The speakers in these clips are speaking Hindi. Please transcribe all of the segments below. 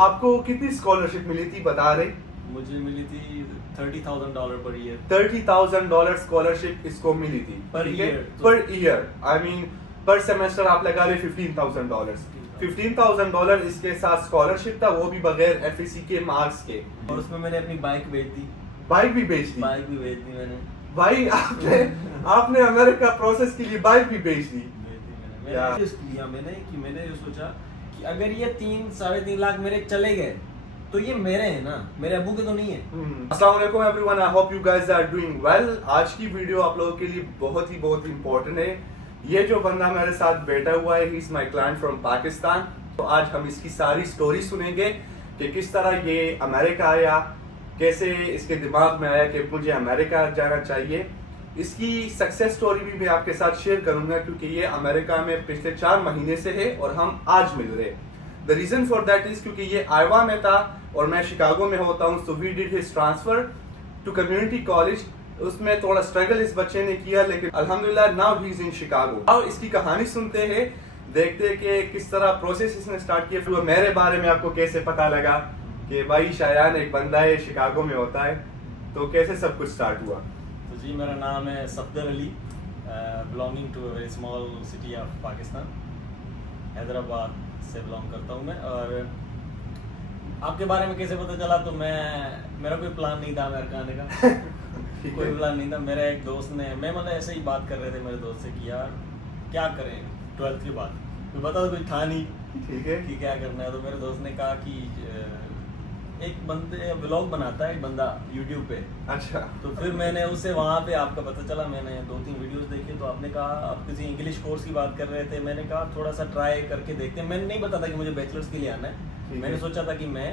आपको कितनी स्कॉलरशिप मिली थी बता रहे? मुझे मिली थी $30,000 पर ईयर। $30,000 स्कॉलरशिप इसको मिली थी Per ठीक है? year, तो- पर ईयर आई मीन पर सेमेस्टर आप लगा रहे $15,000। $15,000 इसके साथ स्कॉलरशिप था, वो भी बगैर एफएससी के मार्क्स के। और उसमें मैंने अपनी बाइक बेच दी। बाइक भी बेच दी? बाइक भी बेच दी मैंने। भाई आपने अमेरिका प्रोसेस के लिए बाइक भी बेच दी? मैंने रिस्क लिया मैंने ये सोचा कि अगर ये 3-3.5 लाख मेरे चले गए तो ये मेरे हैं ना, मेरे अबू के तो नहीं है। अस्सलाम वालेकुम everyone, I hope you guys are doing well. आज की वीडियो आप लोगों के लिए बहुत ही इंपॉर्टेंट है। ये जो बंदा मेरे साथ बैठा हुआ है, he is my client from Pakistan. तो आज हम इसकी सारी स्टोरी सुनेंगे कि किस तरह ये अमेरिका आया, कैसे इसके दिमाग में आया कि मुझे अमेरिका जाना चाहिए। इसकी सक्सेस स्टोरी भी मैं आपके साथ शेयर करूंगा क्योंकि ये अमेरिका में पिछले 4 महीने से है और हम आज मिल रहे। The reason for that is क्योंकि ये आयोवा में था और मैं शिकागो में होता हूँ। So we did his transfer to community college. उसमें थोड़ा स्ट्रगल इस बच्चे ने किया, लेकिन अल्हम्दुलिल्लाह now he is in Chicago. अब इसकी कहानी सुनते हैं, देखते हैं कि किस तरह प्रोसेस इसने स्टार्ट किया। फिर मेरे बारे में आपको कैसे पता लगा कि भाई शायान एक बंदा है, शिकागो में होता है, तो कैसे सब कुछ स्टार्ट हुआ। तो जी, मेरा नाम है Safdar Ali, belonging to a very small city of Pakistan, Hyderabad से बिलोंग करता हूँ मैं। और आपके बारे में कैसे पता चला, तो मेरा कोई प्लान नहीं था अमेरिका आने का। कोई प्लान नहीं था। मेरा एक दोस्त ने, मैं मतलब ऐसे ही बात कर रहे थे मेरे दोस्त से कि यार क्या करें 12th के बाद, तो बता कोई था नहीं ठीक है कि क्या करना है। तो मेरे दोस्त ने कहा कि एक बंदे व्लॉग बनाता है एक बंदा यूट्यूब पे। अच्छा। तो फिर मैंने उससे वहाँ पे आपका पता चला, मैंने 2-3 वीडियोस देखे। तो आपने कहा आप किसी इंग्लिश कोर्स की बात कर रहे थे, मैंने कहा थोड़ा सा ट्राई करके देखते हैं। मैंने नहीं पता था कि मुझे बैचलर्स के लिए आना है। मैंने सोचा था कि मैं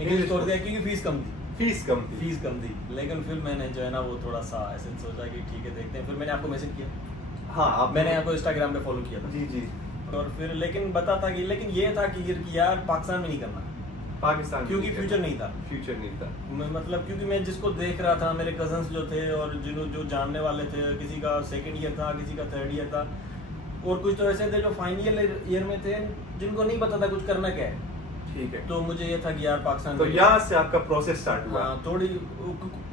इंग्लिश कोर्स दिया क्योंकि फीस कम थी। फीस कम थी, लेकिन फिर मैंने जो है ना वो थोड़ा सा ऐसे सोचा कि ठीक है देखते हैं। फिर मैंने आपको मैसेज किया। हाँ, मैंने आपको इंस्टाग्राम पे फॉलो किया था। जी। और फिर लेकिन बता था कि लेकिन ये था कि यार पाकिस्तान में नहीं करना, पाकिस्तान क्योंकि फ्यूचर नहीं था। मतलब क्योंकि मैं जिसको देख रहा था, मेरे कजन्स जो थे और जो जानने वाले थे, किसी का 2nd ईयर था, किसी का 3rd ईयर था, और कुछ तो ऐसे थे जो फाइनल ईयर में थे जिनको नहीं पता था कुछ करना क्या है। ठीक है। तो मुझे ये था कि यार पाकिस्तान, तो यहाँ से आपका प्रोसेस स्टार्ट हुआ। हाँ, थोड़ी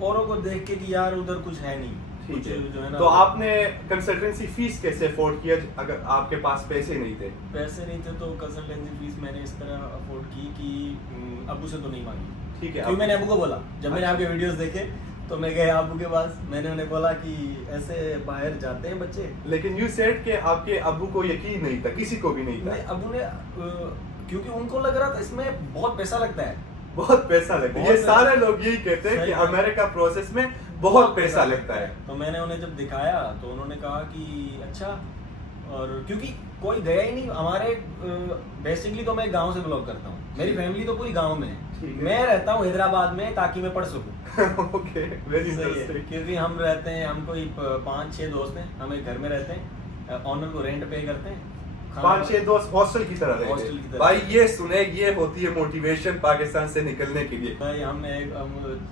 औरों को देख के कि यार उधर कुछ है नहीं। ठीक है। जो है ना, तो आपने कंसल्टेंसी फीस कैसे अफोर्ड किया अगर आपके पास पैसे नहीं थे? पैसे नहीं थे तो कंसल्टेंसी फीस मैंने इस तरह अफोर्ड की कि अबू से तो नहीं मांगी। ठीक है। क्योंकि मैंने अबू को बोला, जब मैंने आपके वीडियोस देखे तो मैं गया अबू के पास, मैंने उन्हें बोला कि ऐसे बाहर जाते हैं बच्चे। लेकिन यू सेड कि आपके अबू को यकीन नहीं था, किसी को भी नहीं था। अबू ने क्योंकि उनको लग रहा था इसमें बहुत पैसा लगता है। बहुत पैसा लगता है, ये सारे लोग यही कहते हैं कि अमेरिका प्रोसेस में बहुत पैसा लगता है। तो मैंने उन्हें जब दिखाया तो उन्होंने कहा कि अच्छा, और क्योंकि कोई गया ही नहीं हमारे। बेसिकली तो मैं गांव से बिलोंग करता हूँ, मेरी फैमिली तो पूरी गांव में है। मैं रहता हूँ हैदराबाद में ताकि मैं पढ़ सकूँ। Okay, very interesting. क्योंकि हम रहते हैं, हम कोई 5-6 दोस्त हैं, हम एक घर में रहते हैं, ऑनर को रेंट पे करते हैं। 5-6 दोस्त हॉस्टल की तरह रहते हॉस्टल की तरह। भाई ये सुने, ये होती है मोटिवेशन पाकिस्तान से निकलने के लिए। भाई हम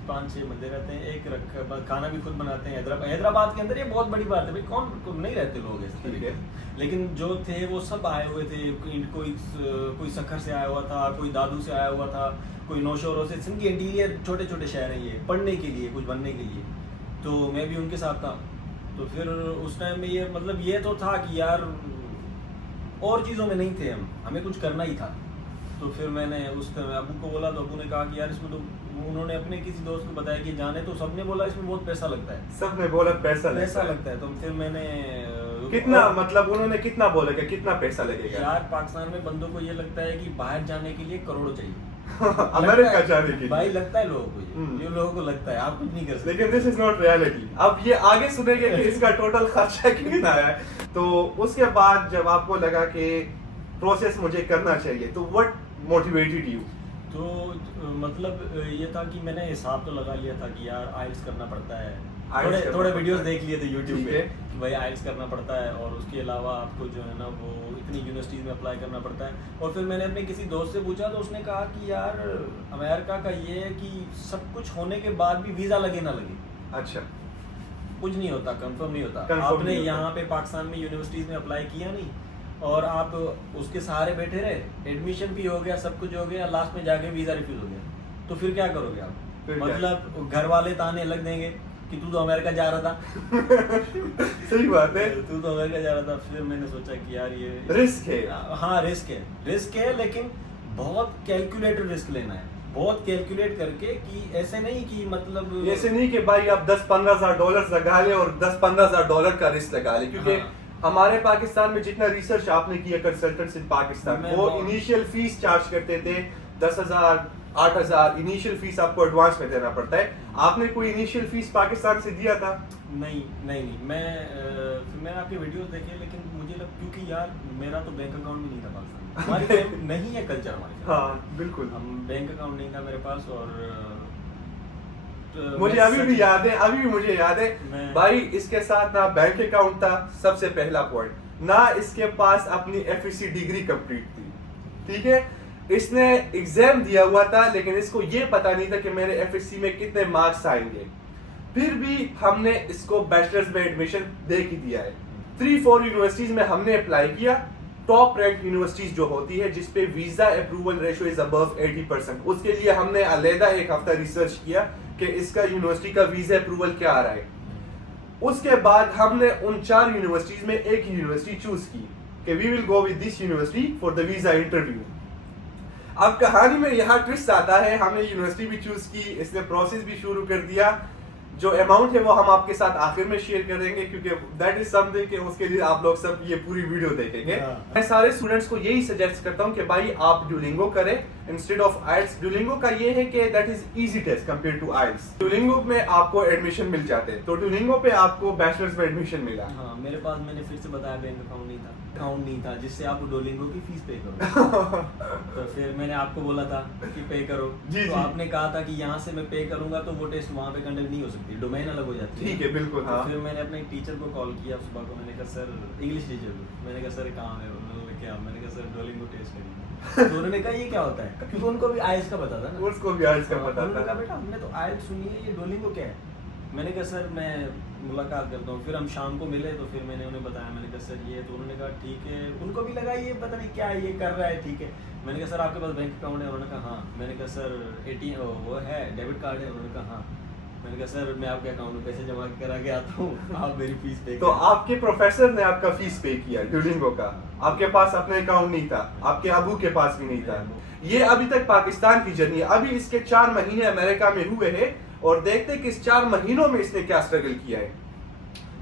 5-6 बंदे रहते हैं, एक खाना भी खुद बनाते हैं। हैदराबाद के अंदर ये बहुत बड़ी बात है भाई, कौन नहीं रहते लोग ऐसे तरीके। लेकिन जो थे वो सब आए हुए थे, कोई सखर से आया हुआ था, कोई दादू से आया हुआ था, कोई नौशहरों से। सिंध के इंटीरियर छोटे छोटे शहर हैं ये, पढ़ने के लिए, कुछ बनने के लिए। तो मैं भी उनके साथ था। तो फिर उस टाइम में ये मतलब ये तो था कि यार और चीज़ों में नहीं थे, हमें कुछ करना ही था। तो फिर मैंने उस समय अबू को बोला, तो अबू ने कहा कि यार इसमें तो, उन्होंने अपने किसी दोस्त को बताया कि जाने, तो सबने बोला इसमें बहुत पैसा लगता है। सबने बोला पैसा लगता है। तो फिर मैंने कितना, मतलब उन्होंने कितना बोला कि कितना पैसा लगेगा? यार पाकिस्तान में बंदों को ये लगता है कि बाहर जाने के लिए करोड़ चाहिए। अमेरिका जाने के लिए भाई लगता है लोगों को, ये लोगों को लगता है, आप कुछ नहीं कर सकते। लेकिन दिस इज नॉट रियलिटी। अब ये आगे सुनेंगे कि इसका टोटल खर्चा कितना है। तो उसके बाद जब आपको लगा कि प्रोसेस मुझे करना चाहिए, तो व्हाट मोटिवेटेड यू? तो मतलब ये था कि मैंने हिसाब तो लगा लिया था कि यार आइल्स करना पड़ता है। थोड़े वीडियोस देख लिए थे यूट्यूब पे कि भाई आइल्स करना पड़ता है, और उसके अलावा आपको जो है ना वो इतनी यूनिवर्सिटीज़ में अप्लाई करना पड़ता है। और फिर मैंने अपने किसी दोस्त से पूछा तो उसने कहा कि यार अमेरिका का ये है कि सब कुछ होने के बाद भी वीज़ा लगे ना लगे, अच्छा, कुछ नहीं होता, कंफर्म नहीं होता। आपने यहाँ पे पाकिस्तान में यूनिवर्सिटीज़ में अप्लाई किया नहीं और आप उसके सहारे बैठे रहे, एडमिशन भी हो गया, सब कुछ हो गया, लास्ट में जाके वीजा रिफ्यूज हो गया, तो फिर क्या करोगे आप? फिर क्या? मतलब घर वाले ताने लग देंगे कि तू तो अमेरिका जा रहा था। सही बात है, तू तो अमेरिका जा रहा था। फिर मैंने सोचा कि यार ये रिस्क है। हाँ रिस्क है, लेकिन बहुत कैलकुलेटेड रिस्क लेना है, बहुत कैलकुलेट करके, कि ऐसे नहीं कि मतलब ऐसे नहीं कि भाई आप 10-15 हजार डॉलर लगा ले और 10-15 हजार डॉलर का रिस्क लगा ले, क्योंकि हाँ। हमारे पाकिस्तान में जितना रिसर्च आपने किया कंसल्टेंट्स इन पाकिस्तान, मैं वो बहुत- इनिशियल फीस चार्ज करते थे 10,000 8,000 इनिशियल फीस आपको एडवांस में देना पड़ता है। आपने कोई इनिशियल फीस पाकिस्तान से दिया था? नहीं मैं फिर मैंने आपके वीडियोस देखे, लेकिन मुझे लग, क्योंकि यार मेरा तो बैंक अकाउंट भी नहीं था पाकिस्तान में। हमारी फैमिली नहीं है कल्चर हमारे, हाँ बिल्कुल। हम बैंक अकाउंट नहीं था मेरे पास। और मुझे मैं अभी भी सच- याद है, अभी भी मुझे याद है मैं- भाई, इसके साथ ना बैंक अकाउंट था, सबसे पहला पॉइंट, ना इसके पास अपनी एफएससी डिग्री कंप्लीट थी, ठीक है। इसने एग्जाम दिया हुआ था, लेकिन इसको ये पता नहीं था कि मेरे एफएससी में कितने मार्क्स आएंगे। फिर भी हमने इसको बैचलर्स में एडमिशन दे के दिया है। 3-4 यूनिवर्सिटीज में हमने अप्लाई किया, टॉप रैंक यूनिवर्सिटीज जो होती है जिसपे visa approval ratio is above 80%, उसके लिए हमने अलहदा एक हफ्ता रिसर्च किया कि इसका यूनिवर्सिटी का वीजा अप्रूवल क्या आ रहा है। उसके बाद हमने उन 4 यूनिवर्सिटीज में एक यूनिवर्सिटी चूज की कि we will go with this university for the visa interview. अब कहानी में यहाँ ट्विस्ट आता है, हमने यूनिवर्सिटी भी चूज की, इसने प्रोसेस भी शुरू कर दिया। जो अमाउंट है वो हम आपके साथ आखिर में शेयर करेंगे, क्योंकि दैट इज समथिंग कि उसके लिए आप लोग सब ये पूरी वीडियो देखेंगे। हाँ। मैं सारे स्टूडेंट्स को यही सजेस्ट करता हूँ कि भाई आप ड्यूलिंगो करें इंस्टेड ऑफ आइल्स। ड्यूलिंगो का ये है कि that is easy test compare to IELTS. Duolingo में आपको एडमिशन मिल जाते हैं, तो ड्यूलिंगो पे आपको बैचलर्स में एडमिशन मिला। हाँ, मेरे पास, मैंने फिर से बताया, बैंक अकाउंट नहीं था जिससे आप डोलिंगो की फीस पे करो। तो फिर मैंने आपको बोला था कि पे करो, जी, तो जी। आपने कहा था कि यहाँ से मैं पे करूंगा तो वो टेस्ट वहाँ पे कंडक्ट नहीं हो सकती, डोमेन अलग हो जाती है। ठीक है, बिल्कुल, तो हाँ। फिर मैंने अपने टीचर को कॉल किया सुबह को, मैंने कहा सर, इंग्लिश टीचर को, मैंने कहा सर काम है, उन्होंने क्या, मैंने कहा सर डोलिंगो टेस्ट करिए। तो उन्होंने कहा ये क्या होता है, क्योंकि उनको भी आइल्स का पता था ना। उसको भी आइल्स का पता उन्होंने कहा था। बेटा हमने तो आइल्स सुनी है, ये डोलिंगो क्या है। मैंने कहा सर मैं मुलाकात करता हूँ। फिर हम शाम को मिले, तो फिर मैंने उन्हें बताया, मैंने कहा सर ये, तो उन्होंने कहा ठीक है, उनको भी लगा ये पता नहीं क्या ये कर रहा है, ठीक है। मैंने कहा सर आपके पास बैंक अकाउंट है, उन्होंने कहा हाँ। मैंने कहा सर ATM वो है, डेबिट कार्ड है, उन्होंने कहा हाँ। मैंने कहा सर मैं आपके अकाउंट में पैसे जमा करा के आता हूँ, आप मेरी फीस पे तो आपके प्रोफेसर ने आपका फीस पे किया ड्यूलिंगो का, आपके पास अपने अकाउंट नहीं था, आपके अबू के पास भी नहीं था। ये अभी तक पाकिस्तान की जर्नी है। अभी इसके 4 महीने अमेरिका में हुए हैं और देखते हैं कि इस 4 महीनों में इसने क्या स्ट्रगल किया है।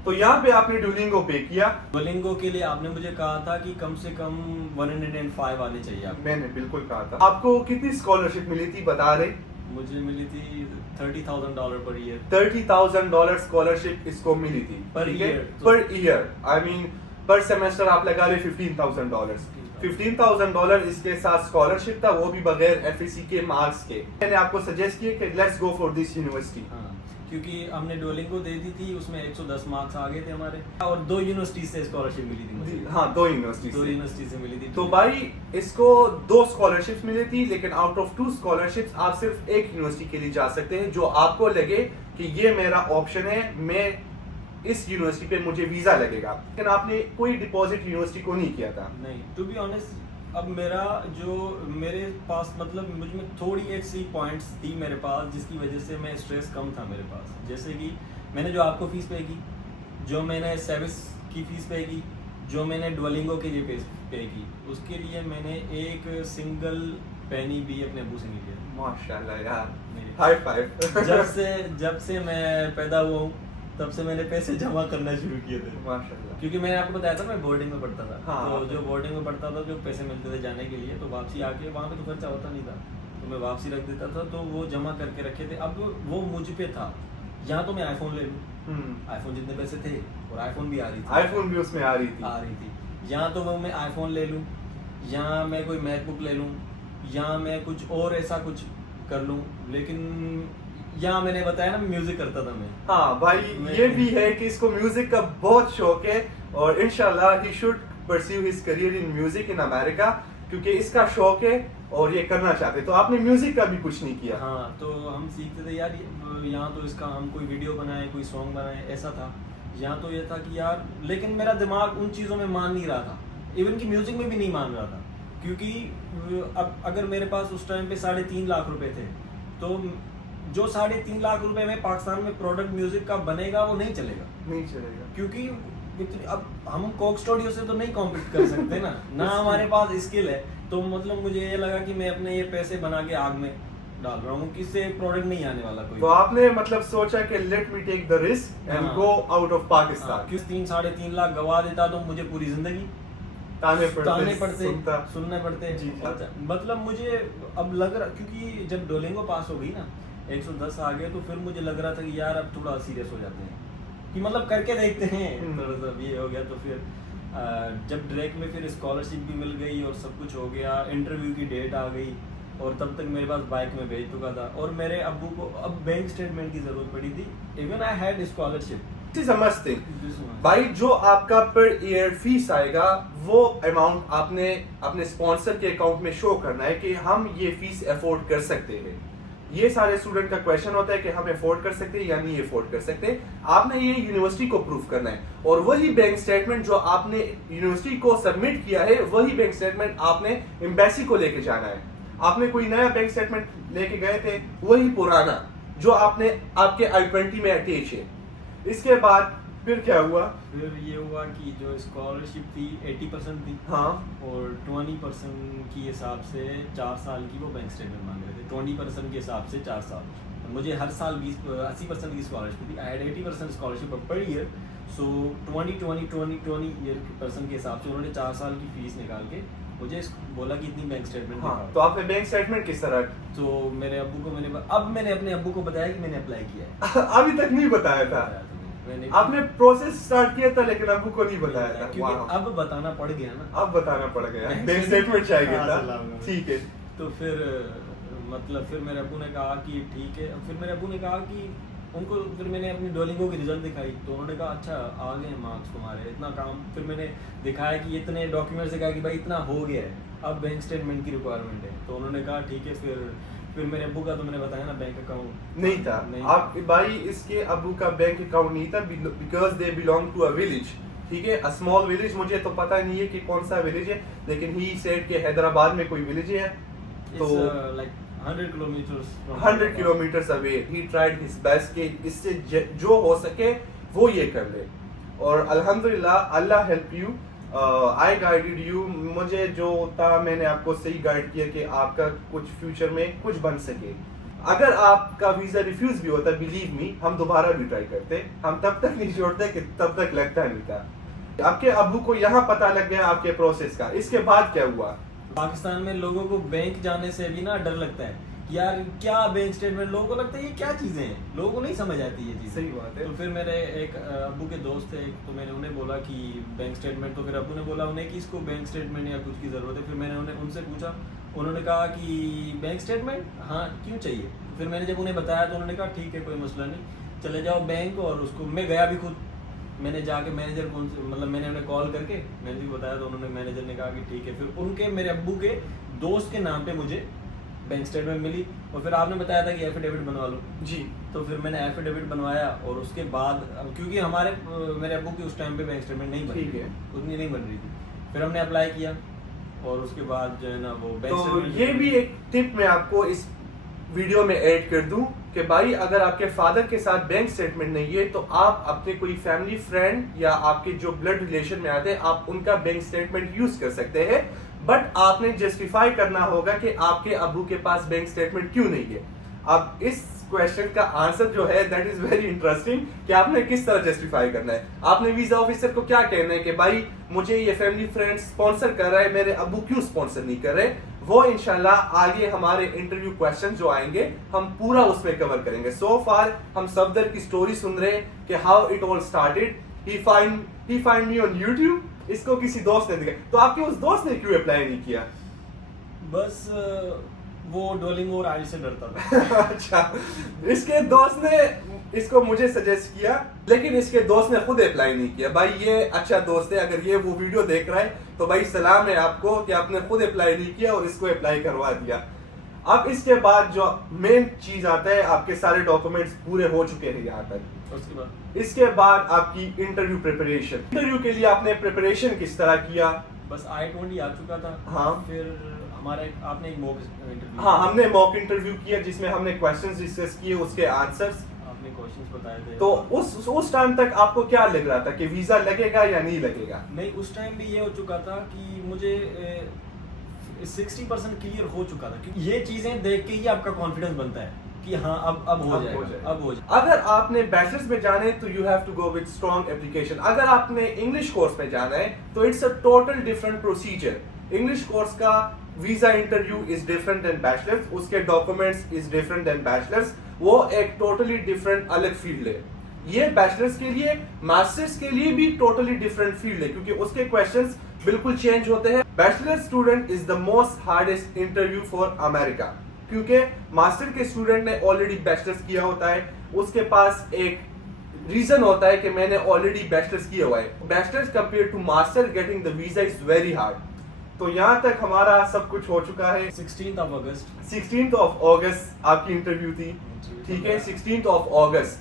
तो यहाँ पे आपने ड्यूलिंगो पे किया। डोलिंगो के लिए आपने मुझे कहा था कि कम से कम 105 आने चाहिए आपको। मैंने बिल्कुल कहा था। आपको कितनी स्कॉलरशिप मिली थी बता रहे? मुझे मिली थी $30,000 पर ईयर। $30,000 स्कॉलरशिप इसको मिली थी Per ठीक है? year, तो- पर ईयर, आई मीन पर सेमेस्टर आप लगा रहे $15,000। $15,000 इसके साथ स्कॉलरशिप था, वो भी बगैर एफएससी के मार्क्स के। मैंने आपको सजेस्ट किया कि let's go for this university. हाँ, क्योंकि हमने डोलिंगो दे दी थी, उसमें 110 मार्क्स आ गए थे हमारे, और 2 यूनिवर्सिटी से स्कॉलरशिप मिली थी मुझे। हाँ, 2 यूनिवर्सिटी 2 से। यूनिवर्सिटी से मिली थी। तो भाई इसको 2 स्कॉलरशिप्स मिली थी, लेकिन आउट ऑफ 2 स्कॉलरशिप्स आप सिर्फ एक यूनिवर्सिटी के लिए जा सकते हैं जो आपको लगे कि ये मेरा ऑप्शन है, मैं इस यूनिवर्सिटी पे मुझे वीजा लगेगा। लेकिन आपने कोई डिपॉजिट यूनिवर्सिटी को नहीं किया था। नहीं, टू बी ऑनेस्ट, अब मेरा जो मेरे पास, मतलब मुझ में थोड़ी एक सी पॉइंट्स थी मेरे पास, जिसकी वजह से मैं स्ट्रेस कम था मेरे पास। जैसे कि मैंने जो आपको फीस पे की, जो मैंने सर्विस की फीस पे की, जो मैंने डोलिंगो के लिए पे की, उसके लिए मैंने एक सिंगल पेनी भी अपने अबू से नहीं लिया। माशाल्लाह यार, मेरे- हाई फाइव। जब से मैं पैदा हुआ हूँ, तब से मैंने पैसे जमा करना शुरू किए थे। माशाल्लाह। क्योंकि मैंने आपको बताया था मैं बोर्डिंग में पढ़ता था। हाँ। तो जो बोर्डिंग में पढ़ता था, जो पैसे मिलते थे जाने के लिए, तो वापसी आके वहाँ पे तो खर्चा होता नहीं था, तो मैं वापसी रख देता था, तो वो जमा करके रखे थे। अब वो मुझ पे था, यहाँ तो मैं आईफोन ले लूँ, आईफोन जितने पैसे थे, और आईफोन भी आ रही थी, आईफोन भी उसमें आ रही थी। यहाँ तो वो मैं आईफोन ले लूँ, यहाँ मैं कोई मैकबुक ले लूँ, यहाँ मैं कुछ और ऐसा कुछ कर लूँ, लेकिन यहाँ मैंने बताया ना म्यूजिक करता था मैं। हाँ भाई, ये भी है कि इसको म्यूजिक का बहुत शौक है और इंशाल्लाह he should pursue his career in music in America, क्योंकि इसका शौक है और ये करना चाहते। तो आपने म्यूजिक का भी कुछ नहीं किया? हाँ, तो हम सीखते थे यार, यहाँ तो इसका हम कोई वीडियो बनाए, कोई सॉन्ग बनाए, ऐसा था। यहाँ तो ये था कि यार, लेकिन मेरा दिमाग उन चीज़ों में मान नहीं रहा था। इवन कि म्यूजिक में भी नहीं मान रहा था, क्योंकि अब अगर मेरे पास उस टाइम पे 3.5 लाख रुपए थे, तो जो 3.5 लाख रुपए में पाकिस्तान में प्रोडक्ट म्यूजिक का बनेगा वो नहीं चलेगा, क्योंकि अब हम कोक स्टूडियो से तो नहीं कॉम्पीट कर सकते ना हमारे पास स्किल है। तो मतलब मुझे ये लगा कि मैं अपने ये पैसे बना के आग में डाल रहा हूँ, किससे प्रोडक्ट नहीं आने वाला कोई। तो आपने मतलब सोचा कि let me take the risk and go out of Pakistan. किस 3-3.5 लाख गवा देता तो मुझे पूरी जिंदगी ताने पड़ते सुनने पड़ते। अच्छा, मतलब मुझे अब लग रहा, क्योंकि जब डोलिंगो पास हो गई ना 110 आ गए, तो फिर मुझे लग रहा था कि यार अब थोड़ा सीरियस हो जाते हैं, कि मतलब करके देखते हैं थोड़ा सा। ये हो गया तो फिर जब ड्रेक में फिर स्कॉलरशिप भी मिल गई और सब कुछ हो गया, इंटरव्यू की डेट आ गई, और तब तक मेरे पास बाइक में भेज चुका था, और मेरे अब्बू को अब बैंक स्टेटमेंट की जरूरत पड़ी थी। Even I had scholarship. समझते भाई, जो आपका पर ईयर फीस आएगा वो अमाउंट आपने अपने स्पॉन्सर के अकाउंट में शो करना है कि हम ये फीस अफोर्ड कर सकते हैं। ये सारे स्टूडेंट का क्वेश्चन होता है कि हम अफोर्ड कर सकते हैं या नहीं अफोर्ड कर सकते। आपने ये यूनिवर्सिटी को प्रूफ करना है, और वही बैंक स्टेटमेंट जो आपने यूनिवर्सिटी को सबमिट किया है, वही बैंक स्टेटमेंट आपने एम्बेसी को लेके जाना है। आपने कोई नया बैंक स्टेटमेंट लेके गए थे, वही पुराना जो आपने आपके I-20 में अटैच है। इसके बाद फिर क्या हुआ? फिर ये हुआ कि जो स्कॉलरशिप थी 80% थी, हाँ, और 20% की हिसाब से 4 साल की वो बैंक स्टेटमेंट मांग रहे थे। 20% के हिसाब से 4 साल, मुझे हर साल 80% की स्कॉलरशिप थी। I had 80% scholarship per year, so 20% के हिसाब से उन्होंने 4 साल की फीस निकाल के मुझे बोला कि इतनी बैंक स्टेटमेंट। हाँ, तो आपने बैंक स्टेटमेंट किस तरह? तो मेरे अब्बू को मैंने अपने अब्बू को बताया कि मैंने अप्लाई किया है। अभी तक नहीं बताया था आपने? प्रोसेस स्टार्ट किया था लेकिन अब्बू को नहीं बताया था, क्योंकि अब बताना पड़ गया ना। अब बताना पड़ गया, बैंक स्टेटमेंट चाहिए था। ठीक है, तो फिर मतलब फिर मेरे अब्बू ने कहा कि ठीक है। फिर मेरे अब्बू ने कहा कि उनको, फिर मैंने अपनी डोलिंगो की रिजल्ट दिखाई, तो उन्होंने कहा अच्छा आ गए मार्क्स तुम्हारे, इतना काम। फिर मैंने दिखाया कि इतने डॉक्यूमेंट्स दिखाया कि भाई इतना हो गया है, अब बैंक स्टेटमेंट की रिक्वायरमेंट है। तो उन्होंने कहा ठीक है। फिर मेरे अब्बू का, तो मैंने बताया ना, बैंक अकाउंट नहीं था। आप भाई, इसके अब्बू का बैंक अकाउंट नहीं था because they belong to a village. ठीक है, अ स्मॉल विलेज। मुझे तो पता नहीं है कि कौन सा विलेज है, लेकिन ही सेड कि हैदराबाद में कोई विलेज है, तो like 100 kilometres away. He tried his best कि इससे जो हो सके वो ये कर ले, और अल्हम्दुलिल्लाह, Allah help you, I guided you. मुझे जो था मैंने आपको सही गाइड किया कि आपका कुछ फ्यूचर में कुछ बन सके। अगर आपका वीजा रिफ्यूज भी होता, बिलीव मी, हम दोबारा भी ट्राई करते। हम तब तक नहीं छोड़ते कि तब तक लगता नहीं था। आपके अब्बू को यहाँ पता लग गया आपके प्रोसेस का। इसके बाद क्या हुआ? पाकिस्तान में लोगों को बैंक जाने से भी ना डर लगता है कि यार क्या बैंक स्टेटमेंट, लोगों को लगता है ये क्या चीजें हैं, लोगों को नहीं समझ आती ये चीज। सही बात है। तो फिर मेरे एक अब्बू के दोस्त थे, तो मैंने उन्हें बोला कि बैंक स्टेटमेंट, तो फिर अब्बू ने बोला उन्हें कि इसको बैंक स्टेटमेंट या कुछ की जरूरत है। फिर मैंने उनसे पूछा, उन्होंने कहा कि बैंक स्टेटमेंट, हाँ क्यों चाहिए। फिर मैंने जब उन्हें बताया तो उन्होंने कहा ठीक है कोई मसला नहीं, चले जाओ बैंक। और उसको मैं गया भी खुद, मैंने जाके मैनेजर को, मतलब मैंने उन्हें कॉल करके मैनेजर को बताया, तो उन्होंने, मैनेजर ने कहा कि ठीक है। फिर उनके, मेरे अब्बू के दोस्त के नाम पे मुझे बैंक स्टेटमेंट मिली, और फिर आपने बताया था कि एफिडेविट बनवा लो जी। तो फिर मैंने एफिडेविट बनवाया, और उसके बाद क्योंकि मेरे अब्बू की उस टाइम पे बैंक स्टेटमेंट नहीं बनी, उतनी नहीं बन रही थी, फिर हमने अप्लाई किया, और उसके बाद जो है ना वो बैंक तो ये भी एक टिप मैं आपको इस वीडियो में ऐड कर दूं कि भाई, अगर आपके फादर के साथ बैंक स्टेटमेंट नहीं है, तो आप अपने कोई फैमिली फ्रेंड या आपके जो ब्लड रिलेशन में आते हैं, आप उनका बैंक स्टेटमेंट यूज कर सकते हैं। बट आपने जस्टिफाई करना होगा कि आपके अब्बू के पास बैंक स्टेटमेंट क्यों नहीं है। अब इस क्वेश्चन का आंसर जो है दैट इज वेरी इंटरेस्टिंग, कि आपने किस तरह जस्टिफाई करना है। आपने वीजा ऑफिसर को क्या कहना है कि भाई मुझे ये फैमिली फ्रेंड स्पॉन्सर कर रहा है, मेरे अब्बू क्यों स्पॉन्सर नहीं कर रहे। वो इंशाल्लाह आगे हमारे इंटरव्यू क्वेश्चन जो आएंगे हम पूरा उसमें कवर करेंगे। सो फार हम सफदर की स्टोरी सुन रहे हैं कि how it all started. He find me on YouTube, इसको किसी दोस्त ने दिखाया। तो आपके उस दोस्त ने क्यों अप्लाई नहीं किया? बस वो डोलिंगो और आइल से डरता था। अच्छा, इसके दोस्त ने इसको मुझे सजेस्ट किया, लेकिन इसके दोस्त ने खुद अप्लाई नहीं किया। भाई ये अच्छा दोस्त है, अगर ये वो वीडियो देख रहा है तो भाई सलाम है आपको कि आपने खुद अप्लाई नहीं किया और इसको अप्लाई करवा दिया। अब इसके बाद जो मेन चीज आता है, आपके सारे डॉक्यूमेंट्स पूरे हो चुके हैं यहाँ तक। इसके बाद आपकी इंटरव्यू प्रिपरेशन। इंटरव्यू के लिए आपने प्रिपरेशन किस तरह किया? बस I-20 आ चुका था। हाँ। फिर हमारा आपने एक मॉक इंटरव्यू, हाँ, हमने मॉक इंटरव्यू किया जिसमें हमने क्वेश्चंस डिस्कस किए, उसके आंसर्स। आपने क्वेश्चंस बताए थे। तो उस टाइम तक आपको क्या लग रहा था कि वीजा लगेगा या नहीं लगेगा? नहीं, उस टाइम भी ये हो चुका था कि मुझे 60% क्लियर हो चुका था, क्योंकि ये चीजें देख के ही आपका कॉन्फिडेंस बनता है कि हाँ अब हो जाएगा, अब हो जाएगा। अगर आपने बैचलर्स में जाना है तो you have to go with strong application. अगर आपने इंग्लिश कोर्स में जाना है तो it's a total different procedure. English course का visa interview is different than bachelors, उसके documents is different than bachelors, वो एक टोटली डिफरेंट अलग फील्ड है। ये बैचलर्स के लिए, मास्टर्स के लिए भी टोटली डिफरेंट फील्ड है, क्योंकि उसके क्वेश्चंस बिल्कुल चेंज होते हैं। Bachelor student is the most hardest interview for America, क्योंकि मास्टर के स्टूडेंट ने ऑलरेडी बैचलर्स किया होता है, उसके पास एक रीजन होता है कि मैंने ऑलरेडी बैचलर्स किया हुआ है। Bachelors compare to master, getting the visa is very hard. तो यहाँ तक हमारा सब कुछ हो चुका है। 16 अगस्त 16 अगस्त आपकी इंटरव्यू थी, ठीक है, 16 अगस्त।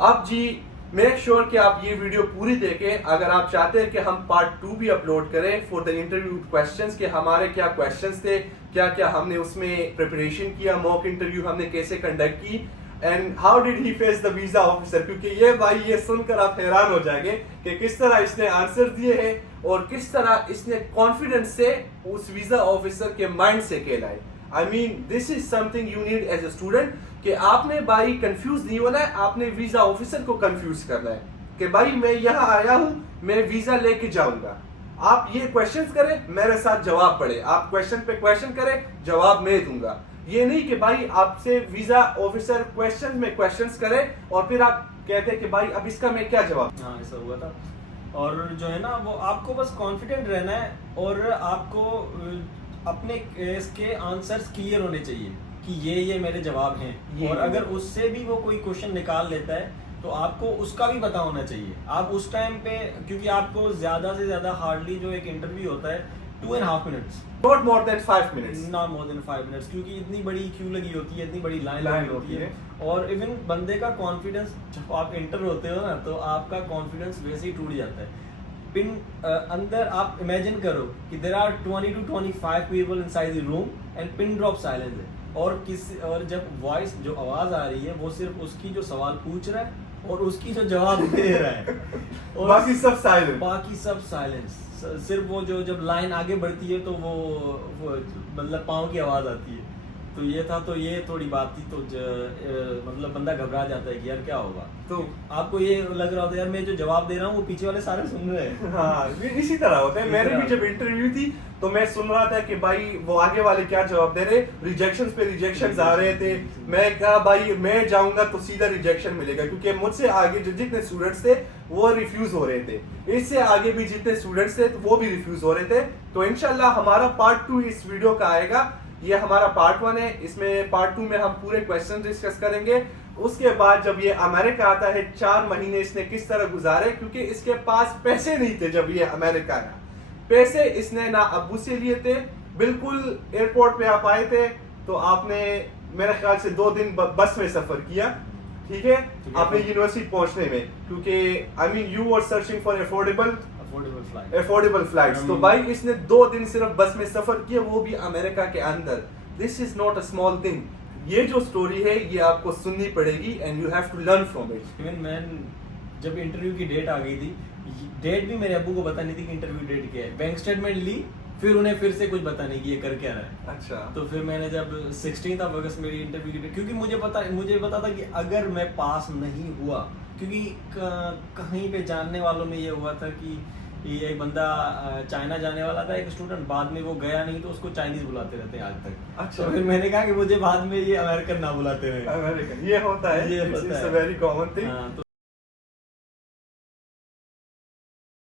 अब जी मेक श्योर कि आप ये वीडियो पूरी देखें। अगर आप चाहते हैं कि हम पार्ट 2 भी अपलोड करें फॉर द इंटरव्यू क्वेश्चंस, के हमारे क्या क्वेश्चंस थे, क्या क्या हमने उसमें प्रिपरेशन किया, मॉक इंटरव्यू हमने कैसे कंडक्ट की, and how did he face the visa officer. क्योंकि ये भाई, ये सुनकर आप हैरान हो जाएंगे कि किस तरह इसने आंसर दिए हैं और किस तरह इसने कॉन्फिडेंस से उस वीजा ऑफिसर के माइंड से खेला है। I mean this is something you need as a student, कि आपने भाई कंफ्यूज नहीं होना है, आपने वीजा ऑफिसर को कंफ्यूज करना है कि भाई मैं यहाँ आया हूँ, मैं वीजा लेके जाऊंगा। आप ये क्वेश्चंस करें, मेरे साथ जवाब पढ़े, आप क्वेश्चन पे क्वेश्चन करें, जवाब मैं दूंगा। ये नहीं कि भाई आपसे वीजा ऑफिसर क्वेश्चन में क्वेश्चंस करे और फिर आप कहते हैं कि भाई अब इसका मैं क्या जवाब। हाँ, ऐसा हुआ था। और जो है ना, वो आपको बस कॉन्फिडेंट रहना है और आपको अपने इसके आंसर्स क्लियर होने चाहिए कि ये मेरे जवाब हैं। और अगर उससे भी वो कोई क्वेश्चन निकाल लेता है तो आपको उसका भी पता होना चाहिए। आप उस टाइम पे, क्योंकि आपको ज्यादा से ज्यादा हार्डली जो एक इंटरव्यू होता है 2.5 minutes, not more than 5 minutes, not more than 5 minutes, क्योंकि इतनी बड़ी क्यू लगी होती है, इतनी बड़ी लाइन लगी होती है। और इवन बंदे का कॉन्फिडेंस, जब आप इंटर होते हो ना, तो आपका कॉन्फिडेंस वैसे ही टूट जाता है। पिन अंदर आप इमेजिन करो कि there are 20 to 25 people inside the room and pin drop silence है, और जब वॉइस, जो आवाज आ रही है, वो सिर्फ उसकी जो सवाल पूछ रहा है और उसकी जो जवाब दे रहा है, और बाकी सब साइलेंट, बाकी सब साइलेंस। सिर्फ वो जो जब लाइन आगे बढ़ती है तो वो मतलब पाँव की आवाज आती है। तो ये था, तो ये थोड़ी बात थी। तो मतलब बंदा घबरा जाता है कि यार क्या होगा। तो आपको ये लग रहा होता है यार मैं जो जवाब दे रहा हूँ वो पीछे वाले सारे सुन रहे हैं। हाँ, इसी तरह होता है। मेरे भी जब इंटरव्यू थी तो मैं सुन रहा था कि भाई वो आगे वाले क्या जवाब दे रहे, रिजेक्शंस पे रिजेक्शंस आ रहे थे। मैं कहा भाई मैं जाऊंगा तो सीधा रिजेक्शन मिलेगा, क्योंकि मुझसे आगे जो जितने स्टूडेंट्स थे वो रिफ्यूज हो रहे थे, इससे आगे भी जितने स्टूडेंट्स थे तो वो भी रिफ्यूज हो रहे थे। तो इंशाल्लाह हमारा पार्ट 2 इस वीडियो का आएगा। ये हमारा पार्ट 1 है, इसमें पार्ट 2 में हम पूरे क्वेश्चन डिस्कस करेंगे। उसके बाद जब ये अमेरिका आता है, 4 महीने इसने किस तरह गुजारे, क्योंकि इसके पास पैसे नहीं थे जब ये अमेरिका आया। पैसे इसने ना अब्बू से लिए थे, बिल्कुल एयरपोर्ट पे आप आए थे तो आपने मेरे ख्याल से 2 दिन बस में सफर किया, ठीक है, आपने यूनिवर्सिटी पहुंचने में, क्योंकि I mean you were searching for affordable flights. तो भाई इसने 2 दिन सिर्फ बस में सफर किया, वो भी अमेरिका के अंदर। This is not a small thing. ये जो स्टोरी है ये आपको सुननी पड़ेगी and you have to learn from it. Even मैं जब इंटरव्यू की डेट आ गई थी, डेट भी मेरे अब्बू को पता नहीं थी कि इंटरव्यू डेट क्या है। बैंक स्टेटमेंट ली, फिर उन्हें फिर से कुछ पता नहीं कि ये कर क्या रहा है। अच्छा। तो फिर मैंने जब 16 अगस्त मेरी इंटरव्यू की डेट, क्योंकि मुझे पता था कि अगर मैं पास नहीं हुआ, क्योंकि कहीं पे जानने वालों में ये हुआ था कि ये एक बंदा चाइना जाने वाला था, एक स्टूडेंट, बाद में वो गया नहीं तो उसको चाइनीज बुलाते रहते हैं आज तक। अच्छा। तो फिर मैंने कहा कि मुझे बाद में ये अमेरिकन ना बुलाते रहे। अमेरिकन ये होता है, ये होता है। Very common thing. हाँ,